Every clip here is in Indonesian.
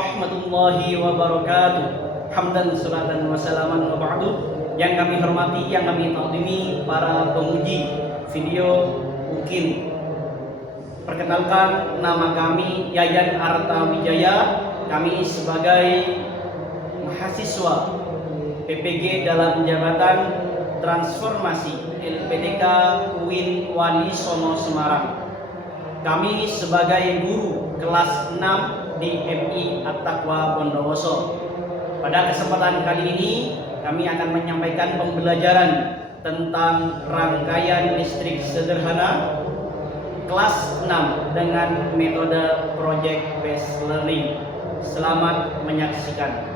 warahmatullahi wabarakatuh. Hamdan salatan wa salaman wa ba'du. Yang kami hormati, yang kami ta'zimi para pemuji video UKIN. Perkenalkan, nama kami Yayan Arta Wijaya. Kami sebagai mahasiswa PPG dalam jabatan transformasi LPDK UIN Wali Songo Semarang. Kami sebagai guru kelas 6 di MI At-Taqwa Bondowoso. Pada kesempatan kali ini kami akan menyampaikan pembelajaran tentang rangkaian listrik sederhana kelas 6 dengan metode project based learning. Selamat menyaksikan.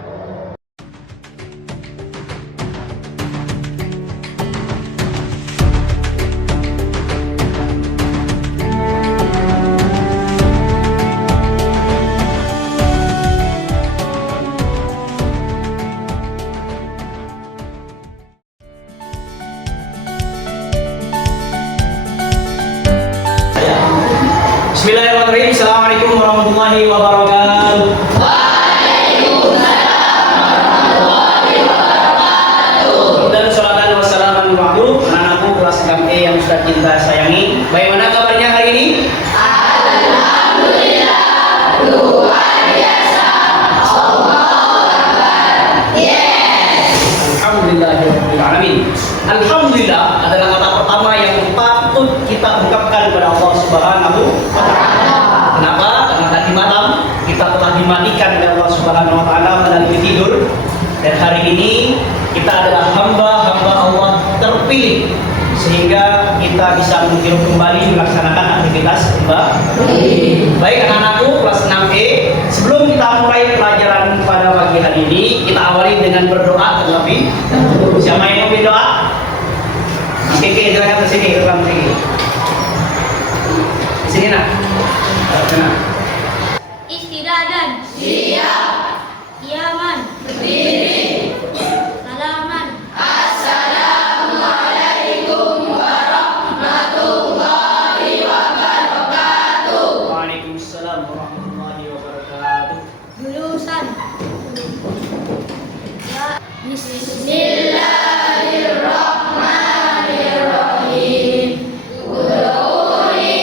Bismillahirrahmanirrahim. Assalamualaikum warahmatullahi wabarakatuh. Waalaikumsalam warahmatullahi wabarakatuh. Dan sholatan wassalaman ba'du. Anak-anakku kelas 6E yang Ustaz cinta sayangi. Bagaimana kabarnya hari ini? Alhamdulillah, luar biasa. Allahu Akbar. Yes. Alhamdulillahirrahmanirrahim. Alhamdulillah adalah kata pertama yang patut kita ungkapkan kepada Allah Subhanahu wa Ta'ala. Kenapa? Karena tadi malam kita telah dimandikan oleh Allah Subhanahu wa Ta'ala melalui tidur, dan hari ini kita adalah hamba-hamba Allah terpilih sehingga kita bisa menghirup kembali melaksanakan aktivitas ibadah. Baik anak-anakku kelas 6E, sebelum kita mulai pelajaran pada pagi hari ini, kita awali dengan berdoa terlebih dahulu. Siapa yang mau berdoa? Oke, silakan ke sini, ke sini. Di sini nak. Tenang. Istidadan. Siap. Kiaman. Berdiri. Salaman. Assalamualaikum warahmatullahi wabarakatuh. Waalaikumsalam warahmatullahi wabarakatuh. Lulusan. Ya. Bismillahirrahmanirrahim. Ud'uni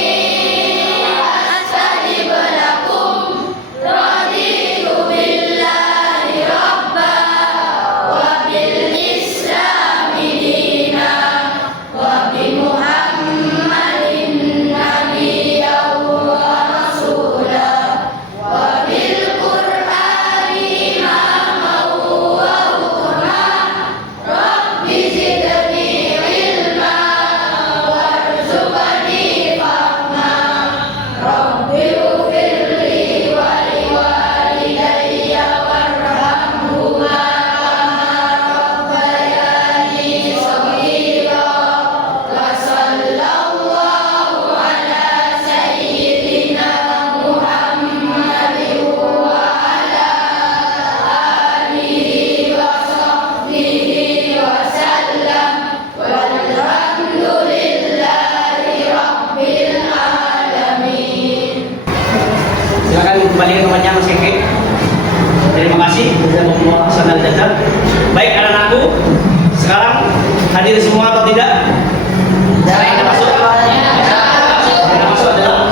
astajib lakum. Raditu billahi rabba wa bil islami dina wa bi Muhammadin nabiyyan wa rasulah wa bil Qur'ani imaman wa hukman. Rabbi zidni ilma warzuqni fahma. Rabbi ighfirli wa liwalidayya warhamhuma kama rabbayani shaghira. Wa sallallahu ala sayyidina Muhammadin wa ala alihi wa sahbihi wa sallam. Walhamdulillahi rabbil alamin. Silakan kembali ke tempatnya Mas Keke. Terima kasih. Jazakumullah khairan jazaa. Baik anak-anakku, sekarang hadir semua atau tidak? Saya yang masuk. Yang masuk adalah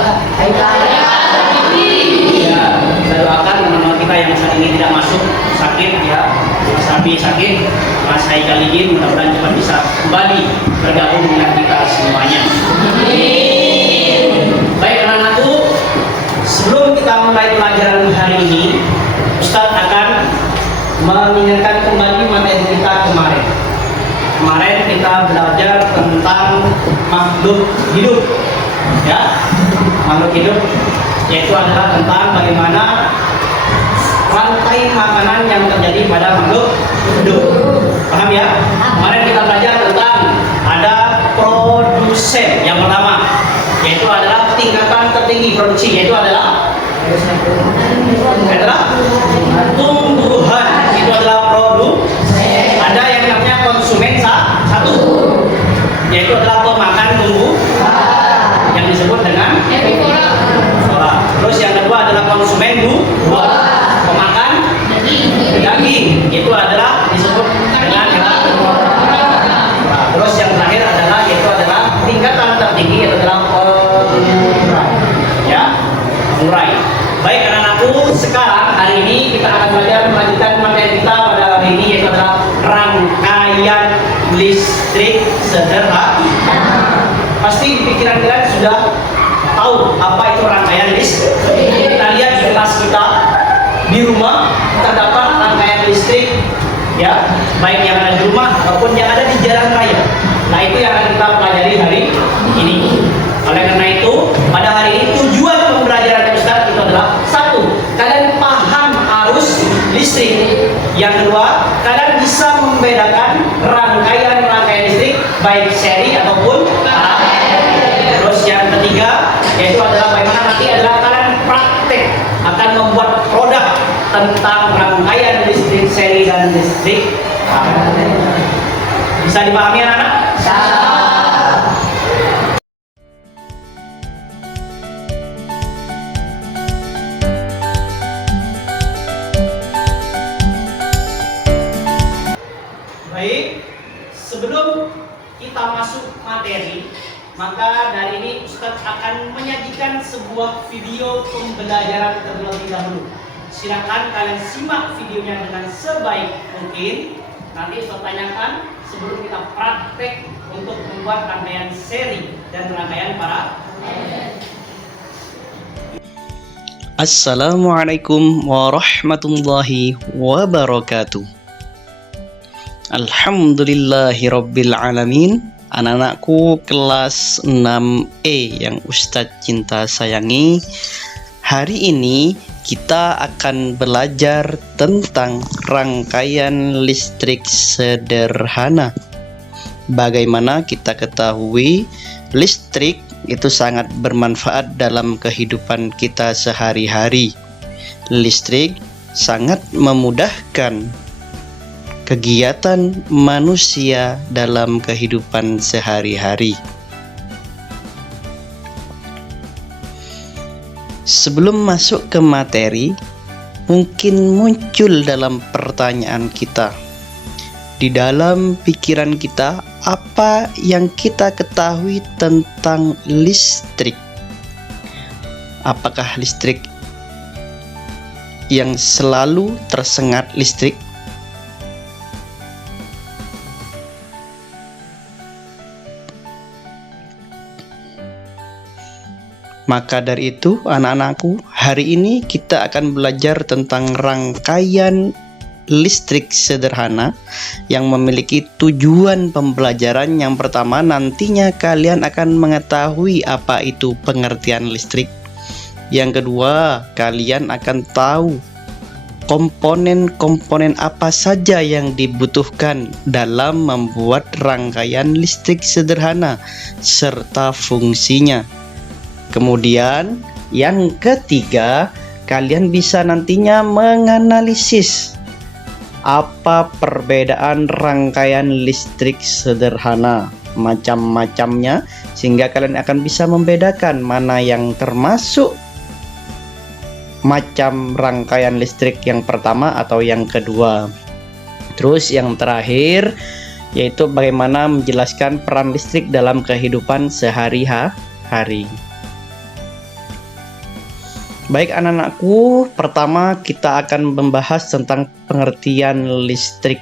ya, kita doakan teman-teman kita yang saat ini tidak masuk, sakit ya, Mas Abi sakit, Mas Haikal izin, mudah-mudahan cepat bisa kembali bergabung dengan kita semuanya. Baik anak-anakku, sebelum kita mulai pelajaran hari ini, Ustadz akan mengingatkan kembali materi kita kemarin. Kemarin kita belajar tentang makhluk hidup, ya, makhluk hidup, yaitu adalah tentang bagaimana rantai makanan yang terjadi pada makhluk hidup. Paham ya? Kemarin kita belajar tentang ada produsen yang pertama, yaitu adalah tingkatan tertinggi produksi, yaitu adalah tumbuhan, itu adalah produk. Ada yang namanya konsumen satu, yaitu adalah pemakan tumbuh yang disebut dengan herbivora. Terus yang kedua adalah konsumen dua, pemakan listrik sederhana. Pasti di pikiran kalian sudah tahu apa itu rangkaian listrik. Kita lihat di kelas kita di rumah terdapat rangkaian listrik, ya, baik yang ada di rumah ataupun yang ada di jalan raya. Nah, itu yang akan kita pelajari hari ini. Oleh karena itu, pada hari ini tujuan pembelajaran Ustaz itu adalah satu, kalian paham arus listrik. Yang kedua, kalian bisa membedakan rangkaian listrik baik seri ataupun paralel. Terus yang ketiga, yaitu adalah bagaimana nanti adalah kalian praktek akan membuat produk tentang rangkaian listrik seri dan listrik paralel. Bisa dipahami anak-anak? Baik, sebelum kita masuk materi, maka dari ini Ustadz akan menyajikan sebuah video pembelajaran terlebih dahulu. Silakan kalian simak videonya dengan sebaik mungkin. Nanti Ustadz tanyakan sebelum kita praktek untuk membuat rangkaian seri dan rangkaian paralel. Assalamualaikum warahmatullahi wabarakatuh. Alhamdulillahirabbil alamin. Anak-anakku kelas 6E yang Ustadz cinta sayangi. Hari ini kita akan belajar tentang rangkaian listrik sederhana. Bagaimana kita ketahui listrik itu sangat bermanfaat dalam kehidupan kita sehari-hari. Listrik sangat memudahkan kegiatan manusia dalam kehidupan sehari-hari. Sebelum masuk ke materi, mungkin muncul dalam pertanyaan kita. Di dalam pikiran kita, apa yang kita ketahui tentang listrik? Apakah listrik yang selalu tersengat listrik? Maka dari itu, anak-anakku, hari ini kita akan belajar tentang rangkaian listrik sederhana yang memiliki tujuan pembelajaran. Yang pertama, nantinya kalian akan mengetahui apa itu pengertian listrik. Yang kedua, kalian akan tahu komponen-komponen apa saja yang dibutuhkan dalam membuat rangkaian listrik sederhana serta fungsinya. Kemudian yang ketiga, kalian bisa nantinya menganalisis apa perbedaan rangkaian listrik sederhana, macam-macamnya, sehingga kalian akan bisa membedakan mana yang termasuk macam rangkaian listrik yang pertama atau yang kedua. Terus yang terakhir, yaitu bagaimana menjelaskan peran listrik dalam kehidupan sehari-hari. Baik anak-anakku, pertama kita akan membahas tentang pengertian listrik.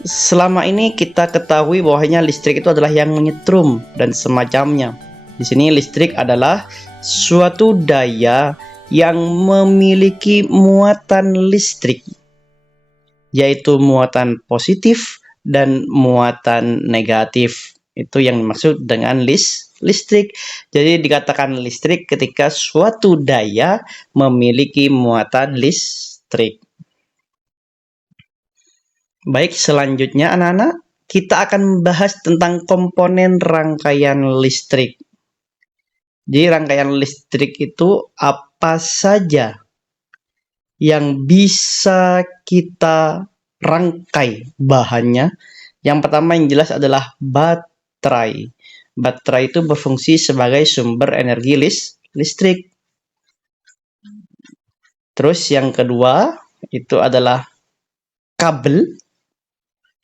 Selama ini kita ketahui bahwasanya listrik itu adalah yang menyetrum dan semacamnya. Di sini listrik adalah suatu daya yang memiliki muatan listrik, yaitu muatan positif dan muatan negatif. Itu yang dimaksud dengan listrik. Jadi dikatakan listrik ketika suatu daya memiliki muatan listrik. Baik, selanjutnya anak-anak, kita akan membahas tentang komponen rangkaian listrik. Jadi rangkaian listrik itu apa saja yang bisa kita rangkai bahannya. Yang pertama yang jelas adalah baterai. Baterai itu berfungsi sebagai sumber energi listrik. Terus yang kedua itu adalah kabel.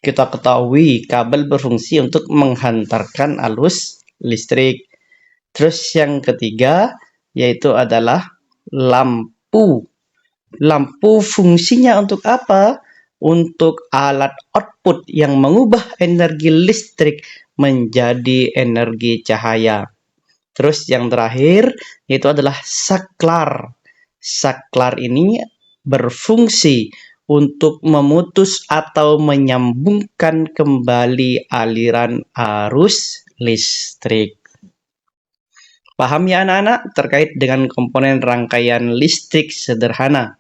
Kita ketahui kabel berfungsi untuk menghantarkan arus listrik. Terus yang ketiga yaitu adalah lampu. Lampu fungsinya untuk apa? untuk alat output yang mengubah energi listrik menjadi energi cahaya. Terus yang terakhir yaitu adalah saklar. Saklar ini berfungsi untuk memutus atau menyambungkan kembali aliran arus listrik. Paham ya anak-anak terkait dengan komponen rangkaian listrik sederhana?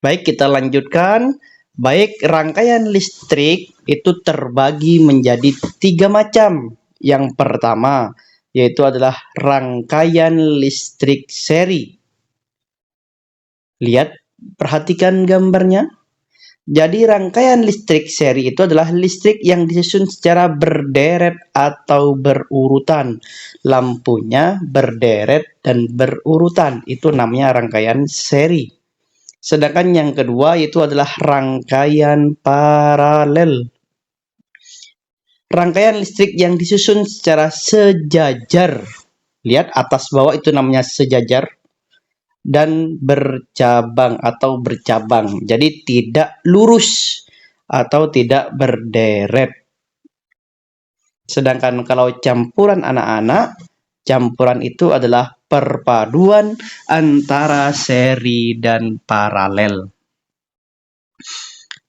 Baik, kita lanjutkan. Baik, rangkaian listrik itu terbagi menjadi 3 macam. Yang pertama, yaitu adalah rangkaian listrik seri. Lihat, perhatikan gambarnya. Jadi rangkaian listrik seri itu adalah listrik yang disusun secara berderet atau berurutan. Lampunya berderet dan berurutan. Itu namanya rangkaian seri. Sedangkan yang kedua itu adalah rangkaian paralel. Rangkaian listrik yang disusun secara sejajar. Lihat atas bawah itu namanya sejajar. Dan bercabang atau bercabang. Jadi tidak lurus atau tidak berderet. Sedangkan kalau campuran anak-anak, campuran itu adalah perpaduan antara seri dan paralel.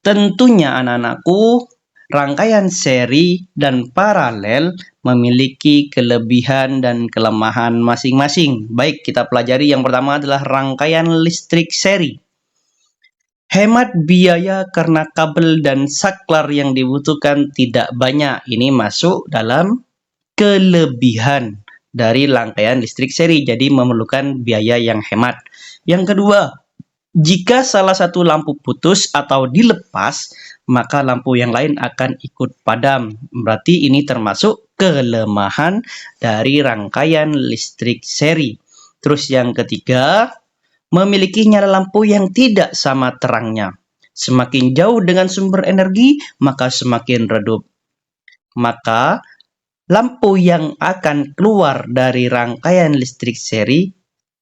Tentunya anak-anakku, rangkaian seri dan paralel memiliki kelebihan dan kelemahan masing-masing. Baik, kita pelajari yang pertama adalah rangkaian listrik seri. Hemat biaya karena kabel dan saklar yang dibutuhkan tidak banyak. Ini masuk dalam kelebihan dari rangkaian listrik seri. Jadi memerlukan biaya yang hemat. Yang kedua, jika salah satu lampu putus atau dilepas, maka lampu yang lain akan ikut padam. Berarti ini termasuk kelemahan dari rangkaian listrik seri. Terus yang ketiga, memiliki nyala lampu yang tidak sama terangnya. Semakin jauh dengan sumber energi, maka semakin redup. Maka lampu yang akan keluar dari rangkaian listrik seri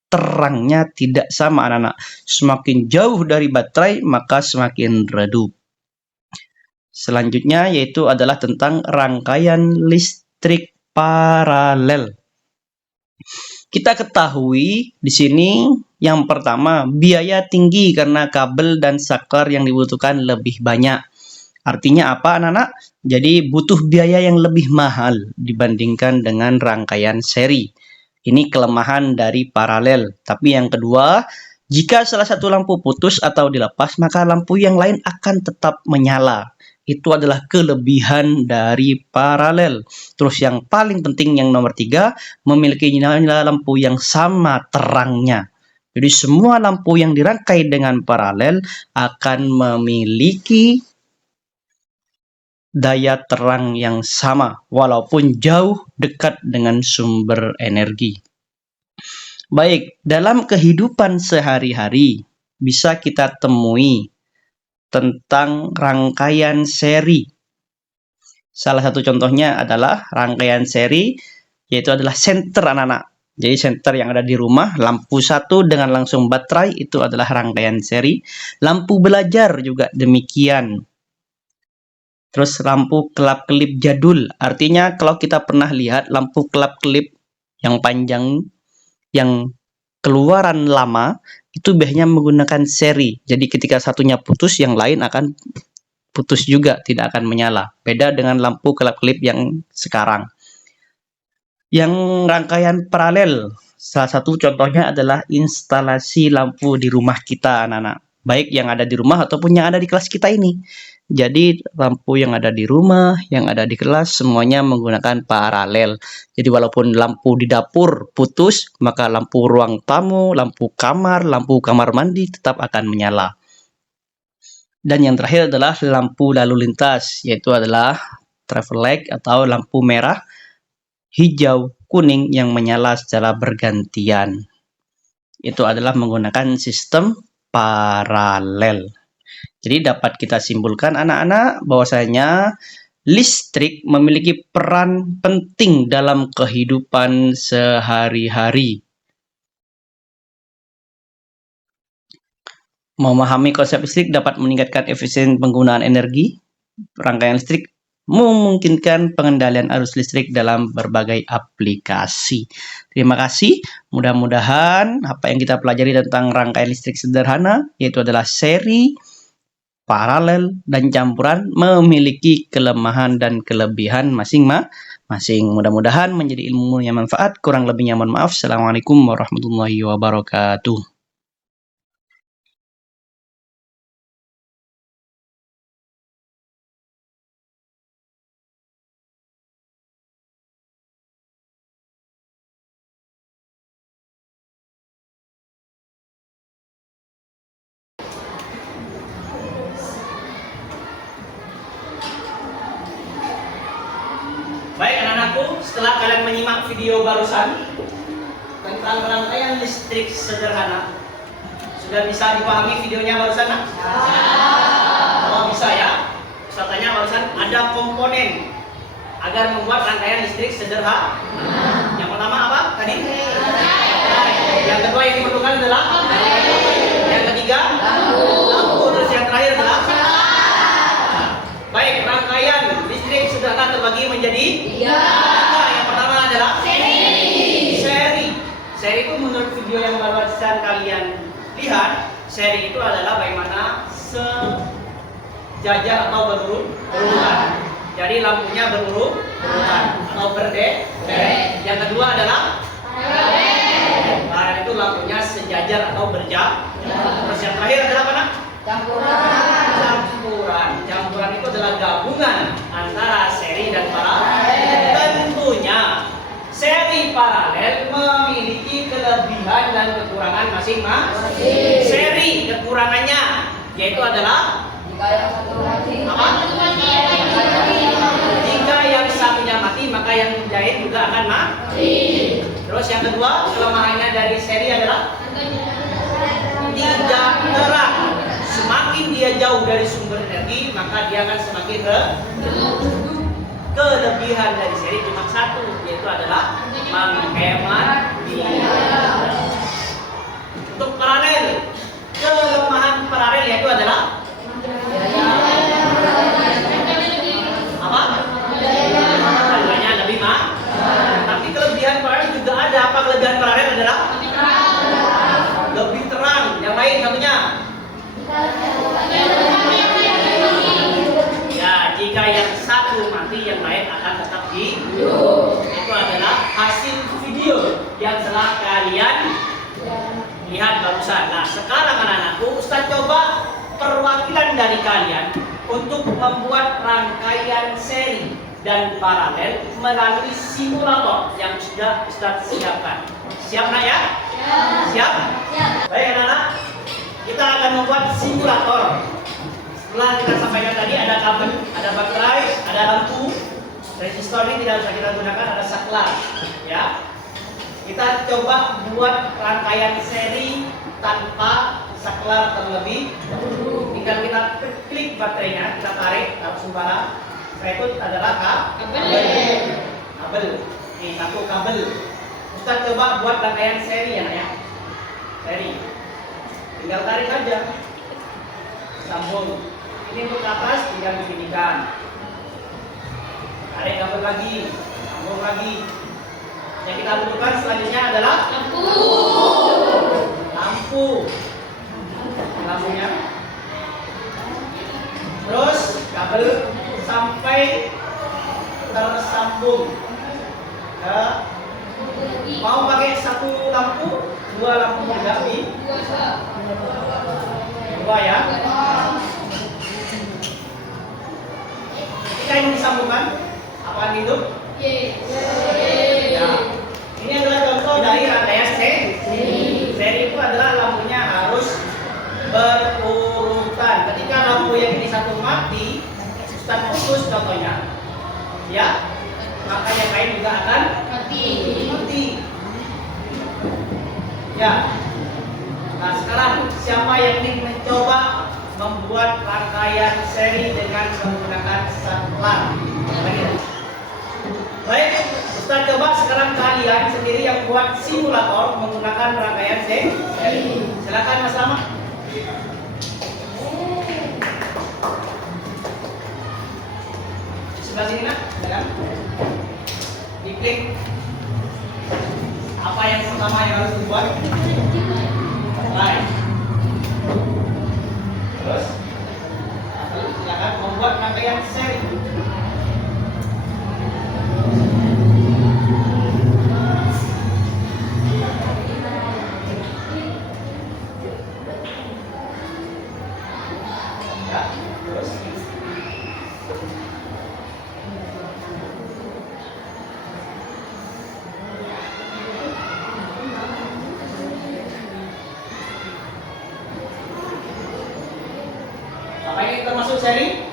terangnya tidak sama anak-anak. Semakin jauh dari baterai maka semakin redup. Selanjutnya yaitu adalah tentang rangkaian listrik paralel. Kita ketahui di sini yang pertama biaya tinggi karena kabel dan saklar yang dibutuhkan lebih banyak. Artinya apa anak-anak? Jadi butuh biaya yang lebih mahal dibandingkan dengan rangkaian seri. Ini kelemahan dari paralel. Tapi yang kedua, jika salah satu lampu putus atau dilepas, maka lampu yang lain akan tetap menyala. Itu adalah kelebihan dari paralel. Terus yang paling penting yang nomor 3, memiliki nyala lampu yang sama terangnya. Jadi semua lampu yang dirangkai dengan paralel akan memiliki daya terang yang sama, walaupun jauh dekat dengan sumber energi. Baik, dalam kehidupan sehari-hari bisa kita temui tentang rangkaian seri. Salah satu contohnya adalah rangkaian seri, yaitu adalah senter anak-anak. Jadi senter yang ada di rumah, lampu satu dengan langsung baterai, itu adalah rangkaian seri. Lampu belajar juga demikian. Terus lampu kelap-kelip jadul. Artinya kalau kita pernah lihat lampu kelap-kelip yang panjang, yang keluaran lama, itu biasanya menggunakan seri. Jadi ketika satunya putus, yang lain akan putus juga, tidak akan menyala. Beda dengan lampu kelap-kelip yang sekarang. Yang rangkaian paralel, salah satu contohnya adalah instalasi lampu di rumah kita, anak-anak. Baik yang ada di rumah ataupun yang ada di kelas kita ini. Jadi lampu yang ada di rumah, yang ada di kelas, semuanya menggunakan paralel. Jadi walaupun lampu di dapur putus, maka lampu ruang tamu, lampu kamar mandi tetap akan menyala. Dan yang terakhir adalah lampu lalu lintas, yaitu adalah traffic light atau lampu merah, hijau, kuning yang menyala secara bergantian. Itu adalah menggunakan sistem paralel. Jadi dapat kita simpulkan anak-anak bahwasanya listrik memiliki peran penting dalam kehidupan sehari-hari. Memahami konsep listrik dapat meningkatkan efisien penggunaan energi. Rangkaian listrik memungkinkan pengendalian arus listrik dalam berbagai aplikasi. Terima kasih. Mudah-mudahan apa yang kita pelajari tentang rangkaian listrik sederhana, yaitu adalah seri, paralel, dan campuran, memiliki kelemahan dan kelebihan masing-masing. Mudah-mudahan menjadi ilmu yang manfaat. Kurang lebihnya mohon maaf. Assalamualaikum warahmatullahi wabarakatuh. Baik anak-anakku, setelah kalian menyimak video barusan tentang rangkaian listrik sederhana, sudah bisa dipahami videonya barusan? Nak? Kalau bisa ya, saya tanya barusan ada komponen agar membuat rangkaian listrik sederhana. Yang pertama apa tadi? Yang kedua yang diperlukan adalah yang ketiga lampu. Terus yang terakhir adalah baik, rangkaian listrik sederhana terbagi menjadi tiga. Yang pertama adalah seri. Seri itu menurut video yang barusan kalian lihat, seri itu adalah bagaimana sejajar atau berurutan. Jadi lampunya berurutan atau berderet. Yang kedua adalah paralel, itu lampunya sejajar atau berjam. Terus yang terakhir adalah apa nak? Campuran itu adalah gabungan antara seri dan paralel. Tentunya seri paralel memiliki kelebihan dan kekurangan masing-masing. Seri kekurangannya yaitu adalah apa? Jika yang satunya mati maka yang lain juga akan mati. Terus yang kedua, kelemahannya dari seri adalah tidak terang. Semakin dia jauh dari sumber energi, maka dia akan semakin redup. Kelebihan dari seri cuma satu, yaitu adalah menghemat biaya. Untuk paralel, kelemahan paralel yaitu adalah apa? Harganya lebih mahal. Tapi kelebihan paralel juga ada. Apa kelebihan paralel adalah? Lebih terang. Yang lain satunya? Ya, jika yang satu mati, yang lain akan tetap hidup. Itu adalah hasil video yang telah kalian lihat barusan. Nah, sekarang anak-anakku, Ustaz coba perwakilan dari kalian untuk membuat rangkaian seri dan paralel melalui simulator yang sudah Ustaz siapkan. Siap nak ya? Siap? Baik anak-anak, kita akan membuat simulator. Setelah kita sampaikan tadi ada kabel, ada baterai, ada lampu. Resistor ini tidak usah kita gunakan, ada saklar. Ya. Kita coba buat rangkaian seri tanpa saklar terlebih dahulu. Tinggal kita klik baterainya, kita tarik, taruh sembara. Setelah itu adalah kabel. Ini satu kabel. Ustaz coba buat rangkaian seri ya. Seri. Tinggal tarik saja. Sambung. Ini untuk ke atas tinggal beginikan. Tarik kabel lagi. Sambung lagi. Yang kita butuhkan selanjutnya adalah lampu. Lampunya. Terus kabel sampai tersambung. Mau pakai satu lampu, dua lampu juga nih. Dua ya. Ketika ini disambungkan, apaan hidup? Ya. Ini adalah contoh dari rangkaian seri. Seri itu adalah lampunya harus berurutan. Ketika lampu yang ini satu mati, Ustaz putus contohnya, ya, maka yang lain juga akan mati. Ya. Nah sekarang siapa yang ingin mencoba membuat rangkaian seri dengan menggunakan saklar? Baik, Ustaz coba sekarang kalian sendiri yang buat simulator menggunakan rangkaian seri. Silakan Mas Lama. Ya. Diklik. Apa yang pertama yang harus dibuat? Like. Terus silakan membuat rangkaian seri. Ya, terus apa ini termasuk seri?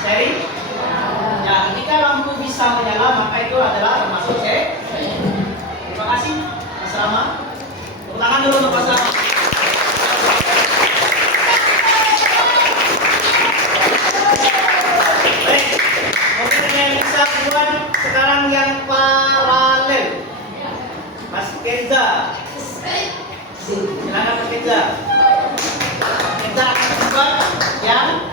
Seri? Ya, ketika lampu bisa menyala maka itu adalah termasuk seri. Terima kasih Mas Rama. Tepuk tangan dulu untuk Mas Rama. Baik, mungkin yang bisa buat sekarang yang paralel. Mas Kenza. Silakan Mas Kenza. Kita akan buat yang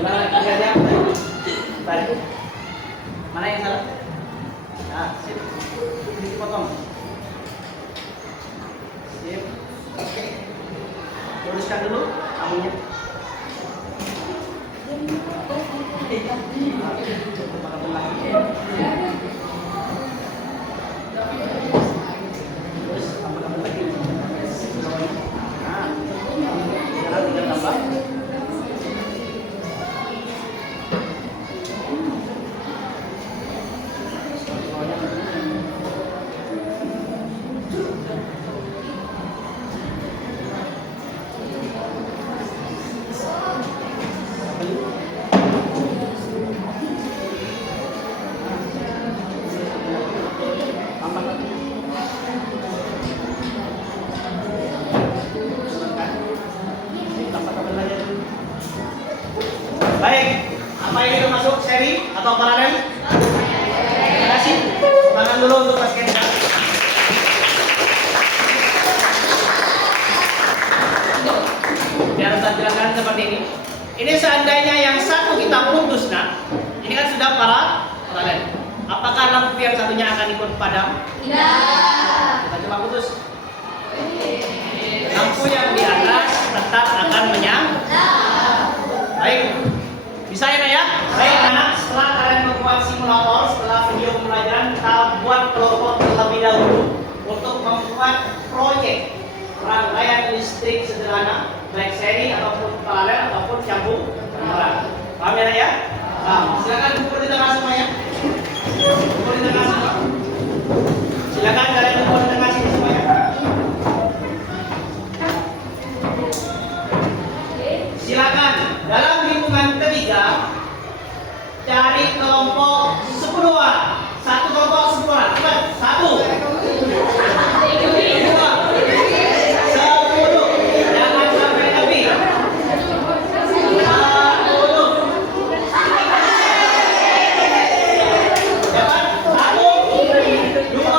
gimana lihatnya? Balik. Mana yang salah? Nah, sip. Dipotong. Sip. Oke. Luruskan dulu kamunya. Terus tambah lagi. Nah, sekarang tinggal tambah. Baik, apa ini termasuk seri atau paralel? Terima kasih. Tangan dulu untuk Mas Kendra. Biar saya jelaskan seperti ini. Ini seandainya yang satu kita putus, nah, ini kan sudah paralel. Apakah lampu yang satunya akan ikut padam? Tidak. Kita coba putus. Lampu yang di atas tetap akan menyala. Baik. Bisa ya, Nak, ya? Baik, anak, setelah kalian membuat simulator, setelah video pembelajaran, kita buat kelompok terlebih dahulu untuk membuat proyek rangkaian listrik sederhana, baik seri ataupun paralel ataupun campur tangan. Paham ya, Nak, ya? Nah, silakan kumpul di tengah semuanya. Kumpul di tengah semua. Silakan kalian kumpul di tengah sini semuanya. Silakan dalam hitungan ketiga cari kelompok 10 orang. Satu kelompok 10 orang. Cepat. 1 2 10. Jangan sampai lebih. 10. Cepat. 1 2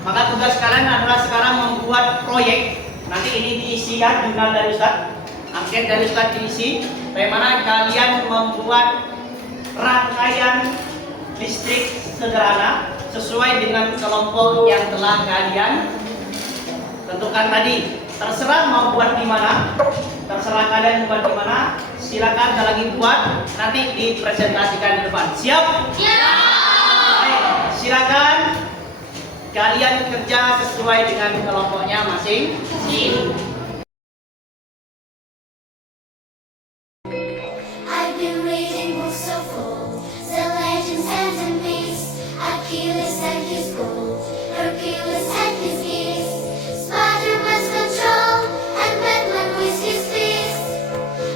Maka tugas kalian adalah sekarang membuat proyek. Nanti ini diisikan jurnal dari Ustaz, angket dari Ustaz diisi. Bagaimana kalian membuat rangkaian listrik sederhana sesuai dengan kelompok yang telah kalian tentukan tadi. Terserah mau buat di mana, terserah kalian buat di mana. Silakan kalau lagi buat, nanti dipresentasikan di depan. Siap? Baik, silakan kalian kerja sesuai dengan kelompoknya masing-masing. I've been reading books of old, the legends and the myths. Achilles and his gold, Hercules and his gifts, Spider-Man's control, and Batman with his fist.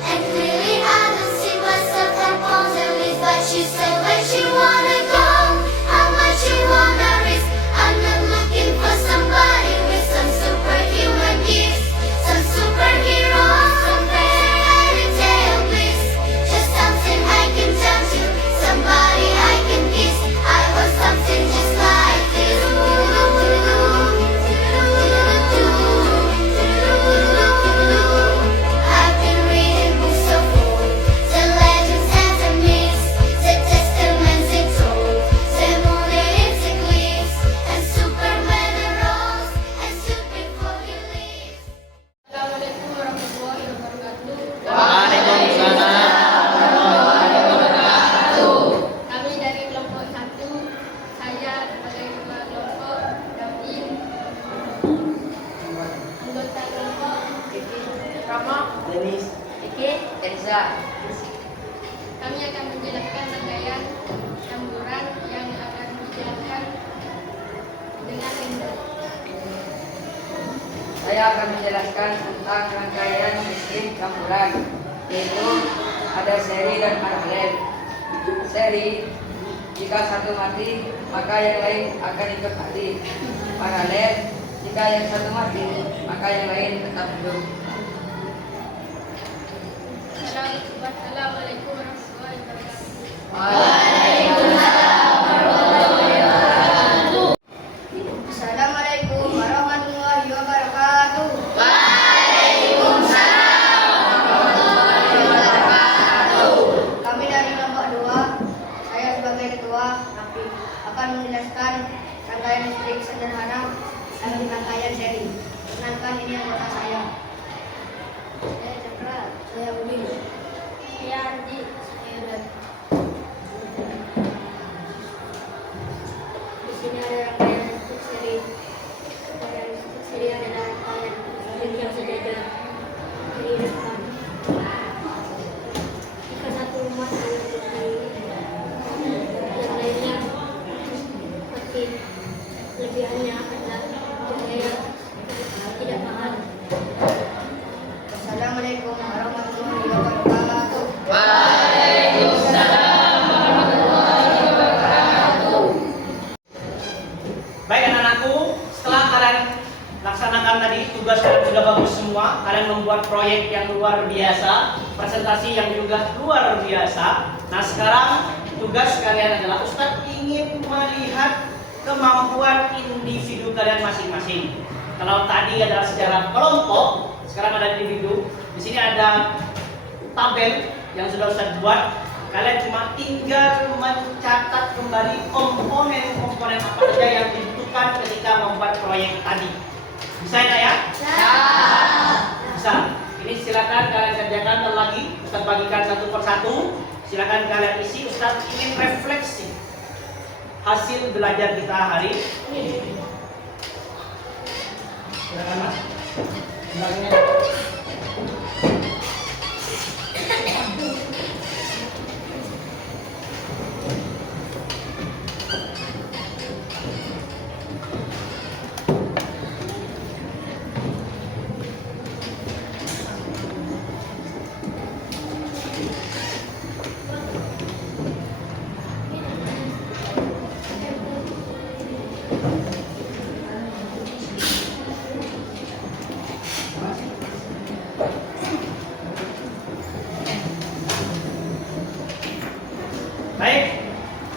And clearly I don't see myself upon the list, but you say where you wanna go, how much you wanna risk. I'm not looking for somebody with some superhuman gifts, some superhero, some fairy tale bliss. Just something I can touch you, somebody I can kiss. I want something just like this. I've been reading books of old, the legends and the myths, the testaments it told, the moon and its eclipse, and Superman arose and stood before he lived. Assalamualaikum warahmatullahi wabarakatuh. Waalaikumsalam. Kami dari kelompok 1, saya sebagai ketua kelompok David, anggota kelompok Rama, Denis. Ike, Elza. Kami akan menjelaskan rangkaian campuran yang akan dijelaskan dengan ringkas. Saya akan menjelaskan tentang rangkaian listrik campuran, yaitu ada seri dan paralel. Seri, jika satu mati, maka yang lain akan ikut mati. Paralel, jika yang satu mati, maka yang lain tetap hidup. Assalamualaikum warahmatullahi wabarakatuh. Assalamualaikum warahmatullahi wabarakatuh. Kami dari kelompok 2, saya sebagai ketua Rafi akan menjelaskan rangkaian listrik sederhana dalam rangkaian seri. Perkenalkan, ini anggota saya. Saya Cakra, saya Udin. Saya Ardi, saya Dan. Di sini ada rangkaian listrik seri. Rangkaian listrik seri adalah rangkaian listrik yang sejajar dari depan. Jika satu rumah yang lainnya mati, kelebihannya adalah cahaya tidak mahal. Assalamualaikum warahmatullahi wabarakatuh. Baik anak-anakku, setelah kalian laksanakan tadi tugas kalian sudah bagus semua, kalian membuat proyek yang luar biasa, presentasi yang juga luar biasa. Nah sekarang tugas kalian adalah Ustadz ingin melihat kemampuan individu kalian masing-masing. Kalau tadi adalah secara kelompok, sekarang ada individu. Di sini ada tabel yang sudah Ustadz buat. Kalian cuma tinggal mencatat kembali komponen-komponen apa saja yang dibutuhkan ketika membuat proyek tadi. Bisa ya? Bisa. Ini silakan kalian kerjakan lagi. Ustadz bagikan satu persatu. Silakan kalian isi. Ustadz ingin refleksi hasil belajar kita hari ini. Silakan Mas. Bilangnya. Baik,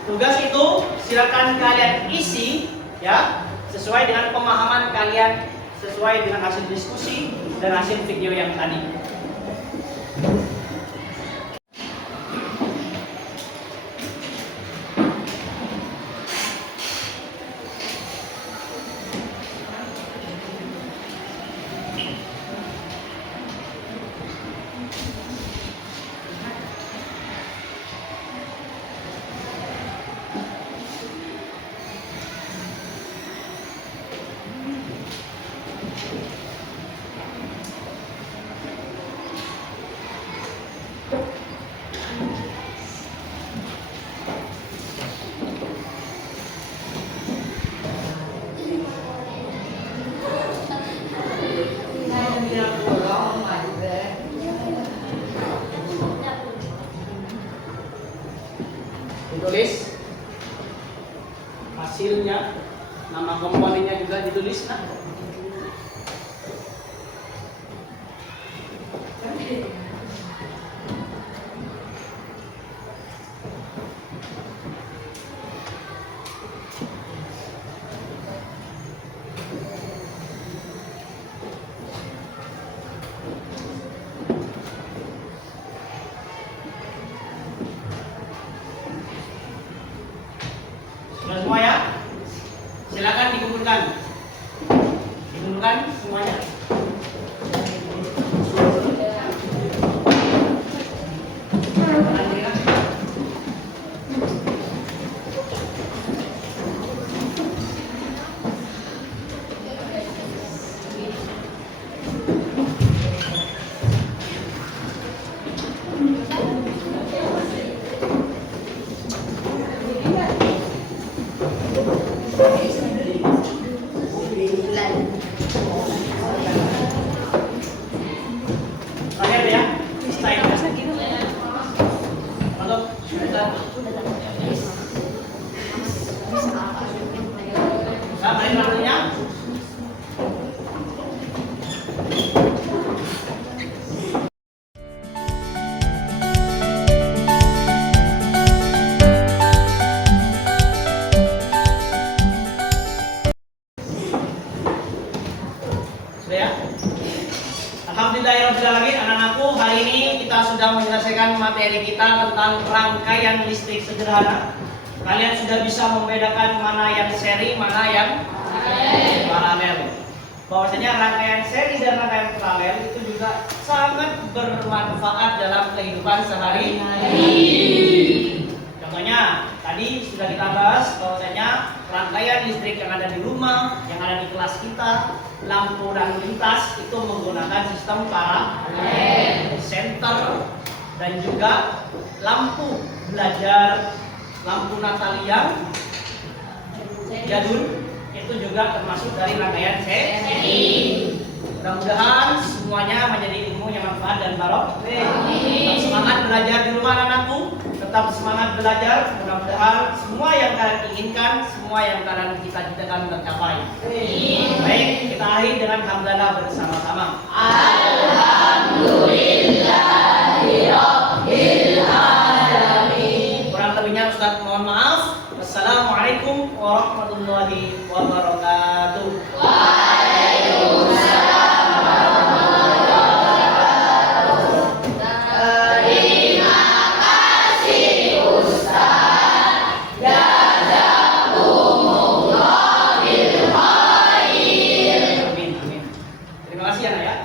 tugas itu silakan kalian isi ya sesuai dengan pemahaman kalian, sesuai dengan hasil diskusi dan hasil video yang tadi. Ditulis hasilnya, nama komponennya juga ditulis. Nah, sudah semua ya? Silakan dikumpulkan. Dikumpulkan semuanya. Terakhir ya, style. Masuk. Nah, main lagunya. Sudah ya? Alhamdulillahirrahmanirrahim, anak-anakku, hari ini kita sudah menyelesaikan materi kita tentang rangkaian listrik sederhana. Kalian sudah bisa membedakan mana yang seri, mana yang paralel. Bahwasanya rangkaian seri dan rangkaian paralel itu juga sangat bermanfaat dalam kehidupan sehari-hari. Contohnya, tadi sudah kita bahas bahwasanya rangkaian listrik yang ada di rumah, yang ada di kelas kita, lampu lalu lintas itu menggunakan sistem paralel, senter, dan juga lampu belajar, lampu Natalia jadul itu juga termasuk dari rangkaian seri. Mudah-mudahan semuanya menjadi ilmu yang manfaat dan barokah. Tetap semangat belajar di rumah anakku, tetap semangat belajar. Mudah-mudahan semua yang kalian inginkan, semua yang kalian cita-citakan tercapai. Baik, kita akhiri dengan hamdalah bersama-sama. Alhamdulillahirobbilalamin. Kurang lebihnya Ustaz mohon maaf. Wassalamualaikum warahmatullahi wabarakatuh. Amin, amin. Terima kasih anak ya.